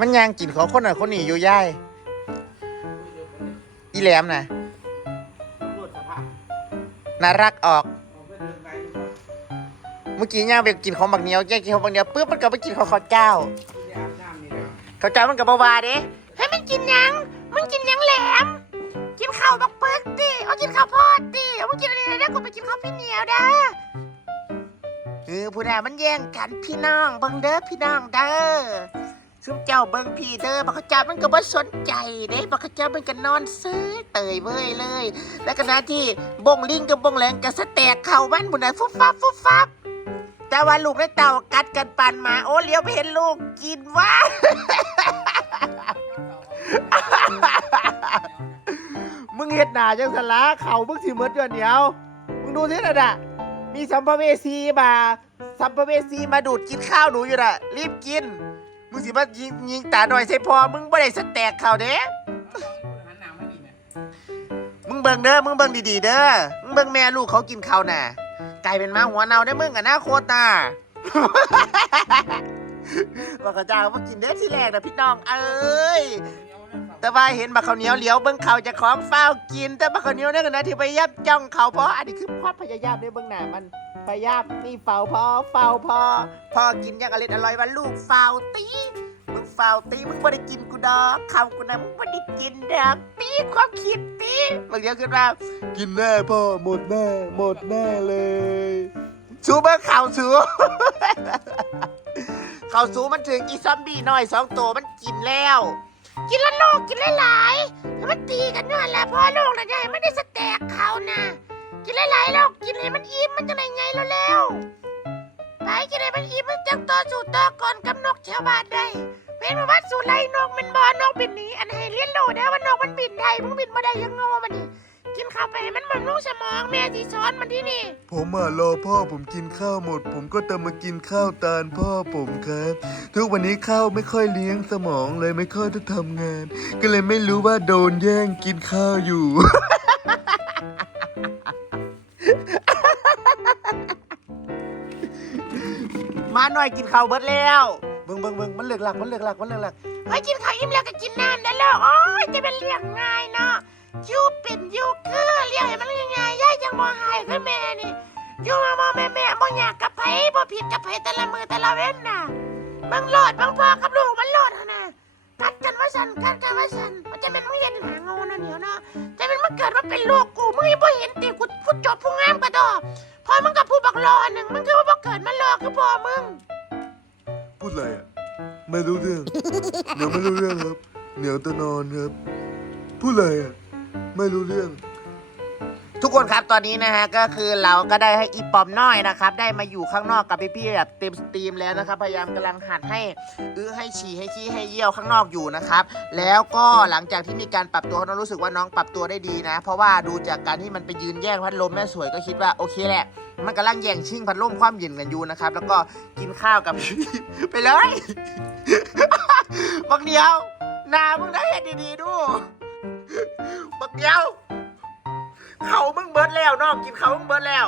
มันยางกินของคนน่ะคนนี้อยู่ย่ายอีแหลมนะน่ารักออก เมื่อกี้ย่างไปกินของบักเหนียวย่างกินของบักเหนียวปุ๊บมันก็ไปกินของข้าวเจ้าข้าวเจ้ามันก็บาวาเด้เฮ้ยมันกินยัง มันกินยังแหลม กินข้าวบักเปิกดิเอากินข้าวโพดดิเอามากินอะไรนะกูไปกินข้าวพี่เหนียวด้าเออผู้ใดมันแย่งกันพี่น้องบิ่งเด้อพี่น้องเด้อ ซุมเจ้าเบิ่งพี่เด้อบักข้าวเจ้ามันก็บ่สนใจเด้บักข้าวเจ้ามันก็นอนซื้อเตยเว้ยเลย แล้วก็หนาที่บงลิงกับบงแหลงกับสแตกเข่าบ้านบุญไหนฟุบฟับฟุบฟับแต่ว่าลูกในเต่ากัดกันปันมา โอ้เลี้ยวไปเห็นลูกกินว่า มึงเห็ดหนาจังสละเข่ามึงสิหมดอยู่เหนียว มึงดูสิน่ะน่ะมีสัมภเวสีมา สัมภเวสีมาดูดกินข้าวหนูอยู่น่ะ รีบกิน มึงสิมายิงยิงตาหน่อยใส่พอมึงไม่ได้สแตกเข่าเด้หันหน้ามานี่แม่มึงเบิ่งเด้อมึงเบิ่งดีๆเด้อมึงเบิ่งแม่ลูกเขากินข้าวน่ะกลายเป็นหมาหัวเน่าได้อมึงอะนะโคตรน่ะว่าเขาเจ้ามากินเด้อที่แรกนะพี่น้องเอ้ย แต่ว่าเห็นบักข้าวเหนียวเหลียวเบิ่งเขาวเจะของเฝ้ากิน แต่บักข้าวเหนียวนั่นก็นะที่พยายามจ้องเขาเพราะอันนี้คือความพยายามในเบื้องหน้ามันพยายามนี่เฝ้าพอเฝ้าพอพอกินอยังอร่อยอร่อยว่าลูกเฝ้าตีมึงเฝ้าตีมึงไม่ได้กินกูดอกเขาวกูนะมึงไม่ได้กินดอกตีความคิดตีบางเดียวขึ้นมากินแน่พ่อหมดแน่หมดแน่เลยสูเบิ่งข่าวสูข่าวสูมันถึงอีซอมบี้น้อยสองตัวมันกินแล้ว กินละโลกกินหลายๆแล้วมันตีกันด้วยแหละพ่อโลกนะยายไม่ได้สแตกเขานะกินหลายๆโลกกินให้มันอิ่มมันจะไหนไงเร็วๆไปกินให้มันอิ่มมันจังต่อสู่ต่อก่อนกับนกชาวบ้านได้เป็นมาวัดสู่ไล่นกมันบอนกบินหนีอันให้เลี้ยนโลดนะว่านกมันบินได้มึงบินมาได้ยังงอมันนี่ กินข้าวไปให้มันบำรุงสมองแม่ที่สอนมันที่นี่ ผมอะรอพ่อผมกินข้าวหมด ผมก็จะมากินข้าวตาลพ่อผมครับทุกวันนี้ข้าวไม่ค่อยเลี้ยงสมองเลยไม่ค่อยได้ทำงาน ก็เลยไม่รู้ว่าโดนแย่งกินข้าวอยู่ มาหน่อยกินข้าวเบิดแล้วเบิ่งเบิ่งเบิ่งมันเลือกหลักมันเลือกหลักมันเลือกหลัก เฮ้ยกินข้าวอิ่มแล้วก็กินน้ำได้แล้วโอ้ยจะเป็นเลี้ยงง่ายเนาะ ยูเป็นยูคือเลี้ยงให้มันง่ายๆย่ายจังบ่หายคือแม่นี่ยูมาบ่แม่แม่บ่อยากกับไผบ่ผิดกับไผแต่ละมือแต่ละเว้นน่ะเบิ่งโลดเบิ่งพ่อกับลูกมันโลดหั่นน่ะกัดกันว่าฉันกัดกันว่าฉันมันจะเป็นมึงเห็นหาเงาน่ะเหนียวเนาะจะเป็นมึงเกิดมาเป็นลูกกูมึงยังบ่เห็นติกูพูดจบผู้งามกระดอกพอมึงกับผู้บักรอหนึ่งมึงคือว่าบ่เกิดมารอคือพ่อมึงพูดอะไรอะไม่รู้เรื่องเดี๋ยวไม่รู้เรื่องครับเหนียวตะนอนครับพูดอะไรอะ ไม่รู้เรื่อง ทุกคนครับตอนนี้นะฮะก็คือเราก็ได้ให้อีปอมน้อยนะครับ ได้มาอยู่ข้างนอกกับพี่ๆแบบเต็มสตรีมแล้วนะครับ พยายามกำลังหัดให้อื้อให้ฉี่ให้ขี้ให้เยี่ยวข้างนอกอยู่นะครับ แล้วก็หลังจากที่มีการปรับตัวน้องรู้สึกว่าน้องปรับตัวได้ดีนะ เพราะว่าดูจากการที่มันไปยืนแย่งพัดลมแม่สวยก็คิดว่าโอเคแหละ มันกำลังแย่งชิงพัดลมความเย็นกันอยู่นะครับ แล้วก็กินข้าวกับไปเลย บักเดียวหนามึงได้เห็นดีๆดูบัก เดียว เขามึงเบิดแล้วน้องกินเขามึงเบิดแล้ว